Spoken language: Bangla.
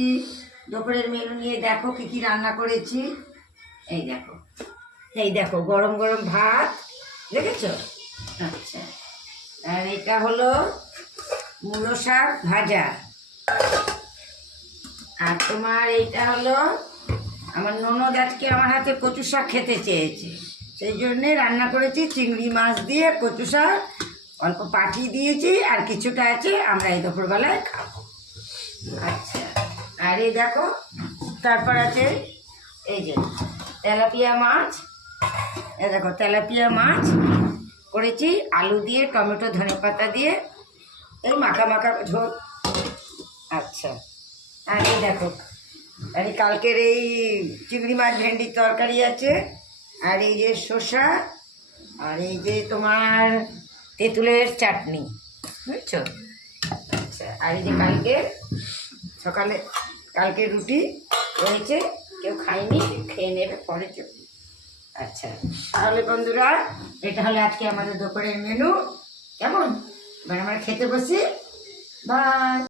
এসেছি দুপুরের মেনু নিয়ে। দেখো কি কি রান্না করেছি। এই দেখো, এই দেখো গরম গরম ভাত, দেখেছো? আচ্ছা, আর এটা হলো মূলো শাক ভাজা, আর তোমার এইটা হলো আমার ননদ আজকে আমার হাতে কচু শাক খেতে চেয়েছে, সেই জন্যে রান্না করেছি চিংড়ি মাছ দিয়ে কচু শাক, অল্প পাঠিয়ে দিয়েছি আর কিছুটা আছে, আমরা এই দুপুরবেলায় খাবো। আচ্ছা, আর এই দেখো তারপর আছে এই যে তেলাপিয়া মাছ, এই দেখো তেলাপিয়া মাছ করেছি আলু দিয়ে, টমেটো ধনেপাতা দিয়ে, এই মাখা মাখা ঝোল। আচ্ছা, আর এই দেখো আর এই কালকের এই চিংড়ি মাছ ভেন্ডির তরকারি আছে, আর এই যে শসা, আর এই যে তোমার তেঁতুলের চাটনি, বুঝছো? আচ্ছা, আর এই যে কালকে সকালে কালকে রুটি রয়েছে, কেউ খায়নি, খেয়ে নেবে পরে চলবে। আচ্ছা, তাহলে বন্ধুরা এটা হলো আজকে আমাদের দুপুরের মেনু। কেমন? এবার আমরা খেতে বসি। বাই।